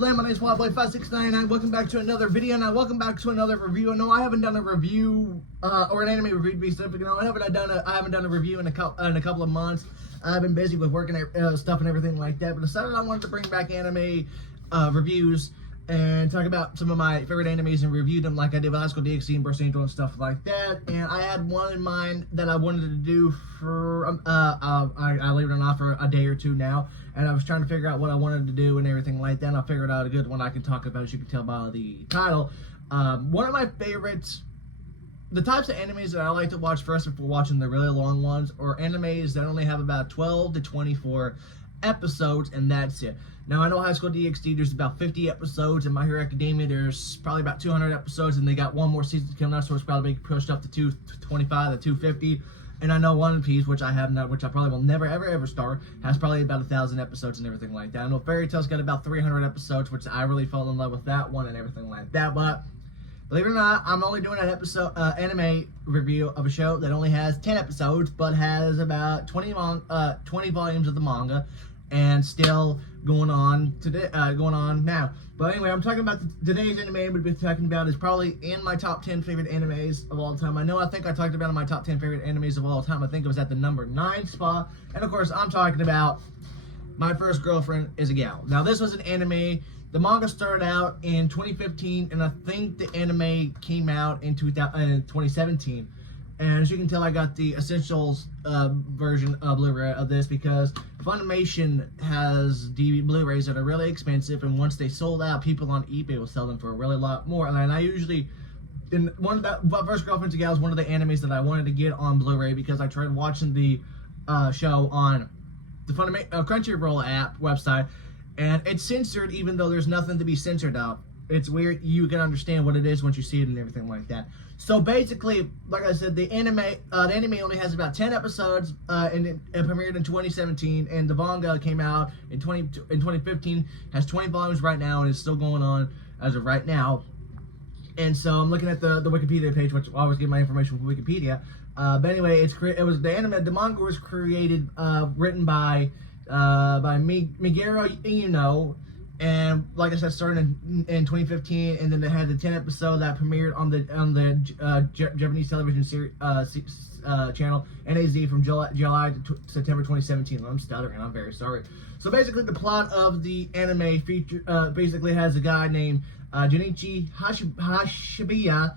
Land? My name is Wildboy5699. Welcome back to another video. Now, welcome back to another review. No, I haven't done a review or an anime review to be specific. No, I haven't done a review in a couple of months. I've been busy with working stuff and everything like that. But decided I wanted to bring back anime reviews and talk about some of my favorite animes and review them like I did with High School DxD and Burst Angel and stuff like that. And I had one in mind that I wanted to do for, I leave it on for a day or two now. And I was trying to figure out what I wanted to do and everything like that. And I figured out a good one I can talk about, as you can tell by the title. One of my favorites, the types of animes that I like to watch first before watching the really long ones, are animes that only have about 12 to 24 episodes, and that's it. Now, I know High School DxD, there's about 50 episodes, and My Hero Academia, there's probably about 200 episodes, and they got one more season coming out, so it's probably pushed up to 225 to 250. And I know One Piece, which I have not, which I probably will never, ever start, has probably about 1,000 episodes and everything like that. I know Fairy Tail's got about 300 episodes, which I really fell in love with that one and everything like that. But believe it or not, I'm only doing an anime review of a show that only has 10 episodes, but has about 20 volumes of the manga, and still going on today, going on now. But anyway, I'm talking about today's anime we'll be talking about is probably in my top 10 favorite animes of all time. I think I talked about in my top 10 favorite animes of all time. I think it was at the number 9 spot. And of course, I'm talking about My First Girlfriend is a Gal. Now, this was an anime. The manga started out in 2015, and I think the anime came out in 2017. And as you can tell, I got the Essentials version of Blu-ray of this because Funimation has DVD Blu-rays that are really expensive, and once they sold out, people on eBay will sell them for a really lot more. And I usually, First Girlfriend's a Gal is one of the animes that I wanted to get on Blu-ray because I tried watching the show on the Crunchyroll app website, and it's censored even though there's nothing to be censored of. It's weird. You can understand what it is once you see it and everything like that. So basically, like I said, the anime only has about 10 episodes, and it premiered in 2017, and the manga came out in 2015, has 20 volumes right now, and it's still going on as of right now. And so I'm looking at the Wikipedia page, which I always get my information from Wikipedia. But anyway, the manga was created, written by Meguro Ino. And like I said, started in 2015, and then they had the 10 episode that premiered on the Japanese television series channel NAZ from July to September 2017. I'm stuttering. I'm very sorry. So basically, the plot of the anime basically has a guy named Junichi Hashibiya,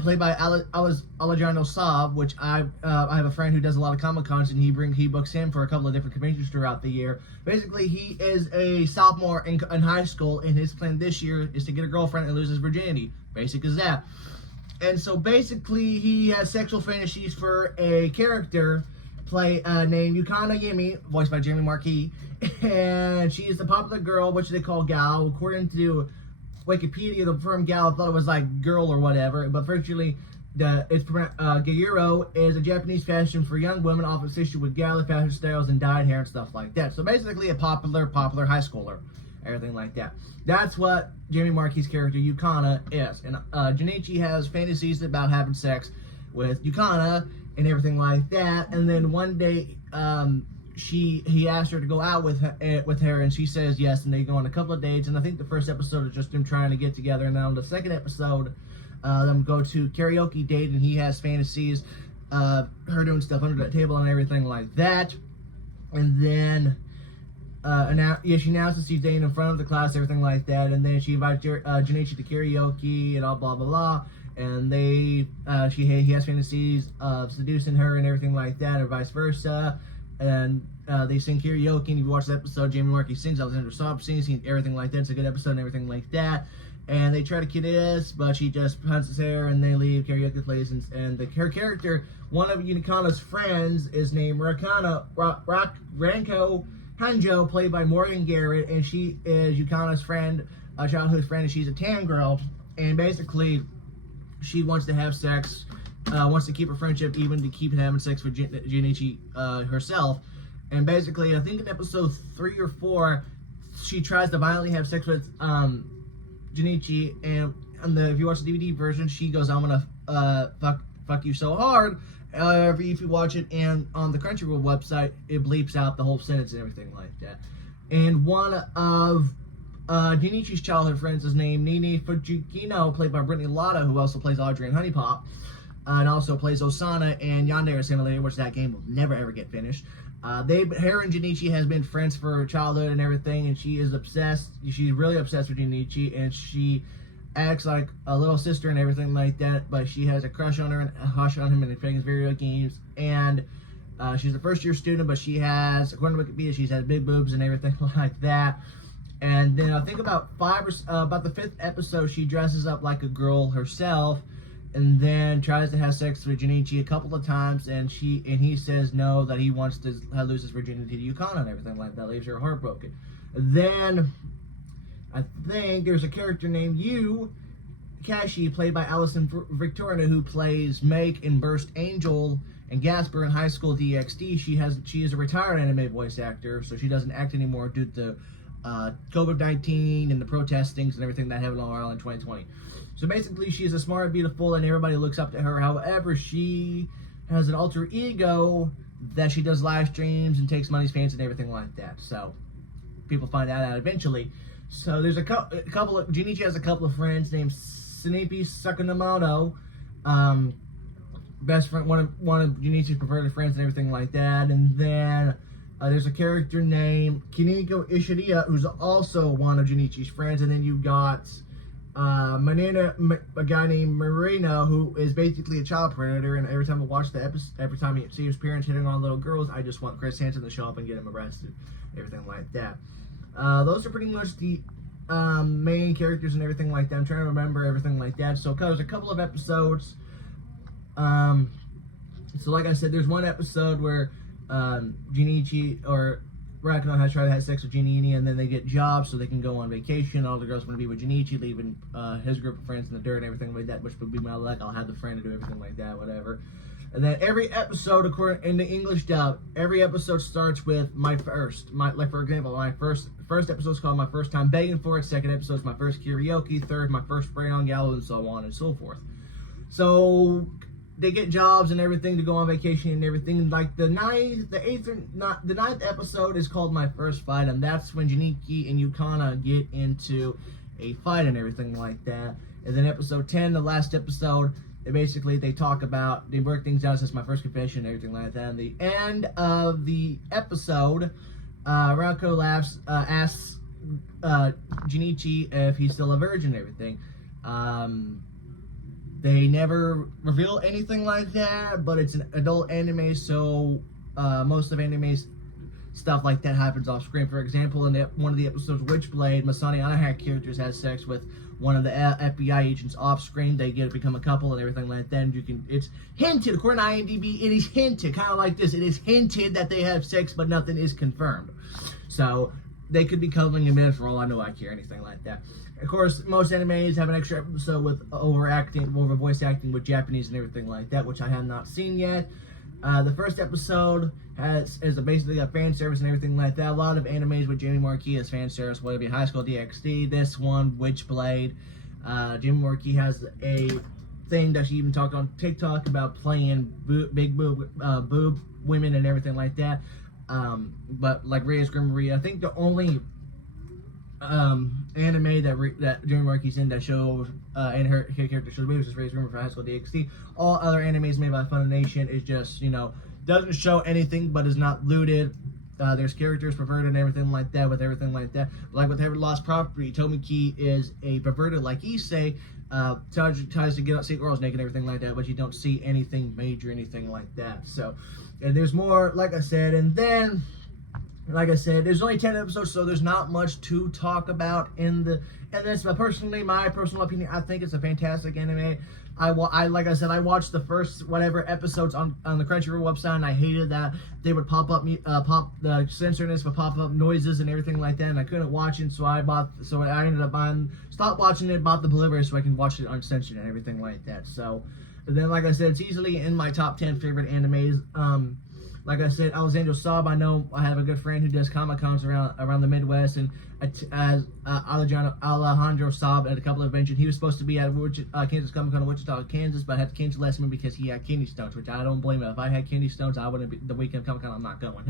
played by Alejandro Saab, which I have a friend who does a lot of Comic Cons, and he books him for a couple of different conventions throughout the year. Basically, he is a sophomore in high school, and his plan this year is to get a girlfriend and lose his virginity. Basic as that. And so basically, he has sexual fantasies for a character named Yukana Yemi, voiced by Jamie Marquis, and she is the popular girl, which they call Gal. According to Wikipedia, the term gal, I thought it was like girl or whatever, but virtually Gayuro is a Japanese fashion for young women, often associated with gala fashion styles and dyed hair and stuff like that. So basically a popular high schooler, everything like that. That's what Jamie Marquis' character Yukana is. And Junichi has fantasies about having sex with Yukana and everything like that. And then one day, he asked her to go out with her, and she says yes, and they go on a couple of dates. And I think the first episode is just them trying to get together, and then on the second episode, them go to karaoke date, and he has fantasies of her doing stuff under the table and everything like that. And then she announces she's dating in front of the class, everything like that. And then she invites Junichi to karaoke and all blah blah blah. And he has fantasies of seducing her and everything like that, or vice versa. And they sing karaoke, and if you watch the episode, Jamie Marquis sings, Alexander Saab sings, everything like that. It's a good episode and everything like that. And they try to kiss, but she just hunts his hair, and they leave karaoke place. And her character, one of Yukana's friends, is named Ranko Hanjo, played by Morgan Garrett, and she is Yukana's friend, a childhood friend, and she's a tan girl. And basically, she wants to have sex, wants to keep her friendship even, to keep having sex with Junichi herself. And basically, I think in episode 3 or 4, she tries to violently have sex with Junichi, and if you watch the DVD version, she goes, "I'm gonna fuck you so hard." If you watch it, and on the Crunchyroll website, it bleeps out the whole sentence and everything like that. And one of Junichi's childhood friends is named Nini Fujikino, played by Brittany Lotta, who also plays Audrey in Honey Pop, and also plays Osana in Yandere Simulator, which that game will never ever get finished. Her and Junichi has been friends for her childhood and everything, and she is obsessed. She's really obsessed with Junichi, and she acts like a little sister and everything like that, but she has a crush on her and a crush on him in his video games. And she's a first-year student, but she has, according to Wikipedia, she has big boobs and everything like that. And then I think about about the 5th episode, she dresses up like a girl herself, and then tries to have sex with Junichi a couple of times, and he says no, that he wants to lose his virginity to Yukana and everything like that. Leaves her heartbroken. Then I think there's a character named Kashi, played by Allison Victorina, who plays Make in Burst Angel and Gasper in High School DxD. She is a retired anime voice actor, so she doesn't act anymore due to COVID-19 and the protestings and everything that happened on Long Island in 2020. So basically, she is a smart, beautiful, and everybody looks up to her. However, she has an alter ego that she does live streams and takes money's fans and everything like that. So people find that out eventually. So there's a couple of Junichi has a couple of friends named Sneepy Sakamoto, best friend, one of Junichi's preferred friends and everything like that. And then there's a character named Kiniko Ishiriya, who's also one of Junichi's friends. And then you got a guy named Marino, who is basically a child predator. And every time I watch the episode, every time you see his parents hitting on little girls, I just want Chris Hansen to show up and get him arrested, everything like that. Those are pretty much the main characters and everything like that. I'm trying to remember everything like that. So there's a couple of episodes. So like I said, there's one episode where Junichi or Rakuno has tried to have sex with Junichi, and then they get jobs so they can go on vacation. All the girls want to be with Junichi, leaving his group of friends in the dirt and everything like that, which would be my luck. I'll have the friend to do everything like that, whatever. And then every episode, in the English dub, every episode starts with like for example, my first episode is called My First Time Begging For It. Second episode is My First Karaoke. Third, My First Spray on Gallows, and so on and so forth. So they get jobs and everything to go on vacation and everything. Like the ninth episode is called My First Fight, and that's when Junichi and Yukana get into a fight and everything like that. And then episode 10, the last episode, they work things out since My First Confession and everything like that. And the end of the episode, Rako asks Junichi if he's still a virgin and everything. They never reveal anything like that, but it's an adult anime, so most of anime's stuff like that happens off screen. For example, in one of the episodes, Witchblade, Masani Anahak characters has sex with one of the FBI agents off screen. They become a couple and everything like that. And it's hinted, according to IMDb, it is hinted, kind of like this. It is hinted that they have sex, but nothing is confirmed. So they could be cuddling in minutes for all I know. I care, anything like that. Of course, most animes have an extra episode with over voice acting with Japanese and everything like that, which I have not seen yet. The first episode is basically a fan service and everything like that. A lot of animes with Jamie Marquis as fan service, whether it be High School DxD, this one, Witchblade. Jamie Marquis has a thing that she even talked on TikTok about playing big boob women and everything like that. But like Reyes Grim Maria, I think the only anime that Jamie Marquis in that shows and her character shows me was just Reyes Grim for High School DxD. All other animes made by Funimation is just, doesn't show anything but is not looted. There's characters perverted and everything like that with everything like that. Like with every Lost Property, Tomiki is a perverted like Issei, tries to see girls naked and everything like that, but you don't see anything major, anything like that. So, and there's more, like I said, and then, like I said, there's only 10 episodes, so there's not much to talk about in the, and that's my personal opinion. I think it's a fantastic anime. Like I said, I watched the first whatever episodes on the Crunchyroll website, and I hated that they would pop the censoredness would pop up noises and everything like that, and I couldn't watch it, so I ended up stopped watching it, bought the Blu-ray so I can watch it uncensored and everything like that. So, and then like I said, it's easily in my top 10 favorite animes. Like I said, Alexandra Saab, I know I have a good friend who does Comic-Cons around the Midwest, and as Alejandro Saab at a couple of conventions. He was supposed to be at Kansas Comic-Con in Wichita, Kansas, but I had to cancel last minute because he had kidney stones, which I don't blame him. If I had kidney stones, I wouldn't be, the weekend Comic-Con, I'm not going.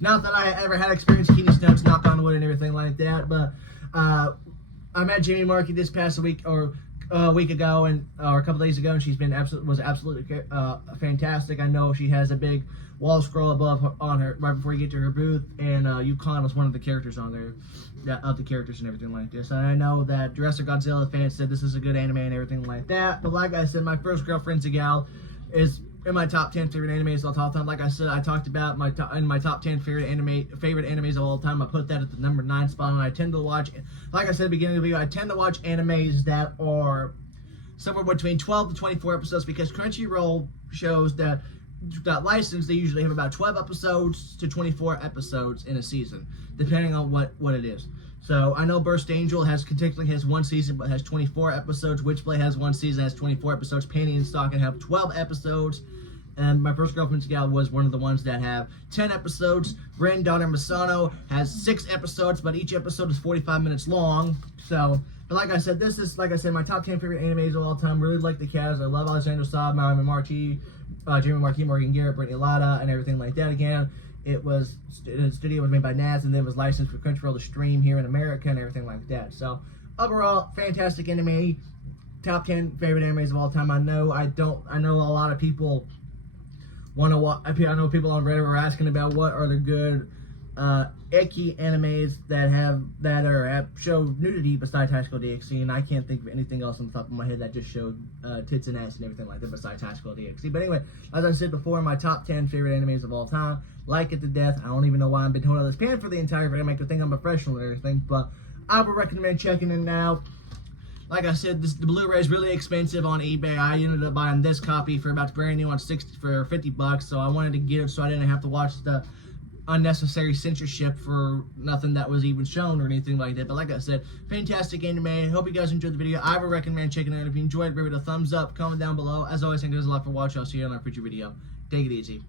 Not that I ever had experience with kidney stones, knock on wood and everything like that, but I met Jamie Markey this past week, or a week ago, or a couple days ago, and she's been absolutely fantastic. I know she has a big wall scroll above on her right before you get to her booth, and Yukon was one of the characters on there, of the characters and everything like this. And I know that Jurassic Godzilla fans said this is a good anime and everything like that. But like I said, my first Girlfriend Gal is in my top 10 favorite animes of all time. Like I said, I talked about my top 10 favorite animes of all time. I put that at the number 9 spot, and I tend to watch, like I said at the beginning of the video, I tend to watch animes that are somewhere between 12 to 24 episodes, because Crunchyroll shows that license, they usually have about 12 episodes to 24 episodes in a season, depending on what it is. So I know Burst Angel technically has 1 season, but has 24 episodes. Witchblade has 1 season, has 24 episodes. Penny and Stock have 12 episodes. And my first Girlfriend Gal was one of the ones that have 10 episodes. Granddaughter Masano has 6 episodes, but each episode is 45 minutes long. So, but like I said, this is, like I said, my top 10 favorite animes of all time. Really like the cast. I love Alexandra Saab, Jamie Markey, Morgan Garrett, Brittany Latta, and everything like that. Again, the studio was made by NAS, and then was licensed for Crunchyroll to stream here in America and everything like that. So overall, fantastic anime. Top 10 favorite animes of all time. I know a lot of people want to watch. I know people on Reddit are asking about what are the good icky animes that show nudity besides High School DxD, and I can't think of anything else on the top of my head that just showed tits and ass and everything like that besides High School DxD. But anyway, as I said before, my top 10 favorite animes of all time. Like it to death. I don't even know why I've been holding this pan for the entire video. I could think I'm a professional and everything, but I would recommend checking it out. Like I said, the Blu-ray is really expensive on eBay. I ended up buying this copy for about brand new for $50, so I wanted to get it so I didn't have to watch the unnecessary censorship for nothing that was even shown or anything like that. But like I said, fantastic anime. I hope you guys enjoyed the video. I would recommend checking it out. If you enjoyed, give it a thumbs up, comment down below. As always, thank you guys a lot for watching. I'll see you on our future video. Take it easy.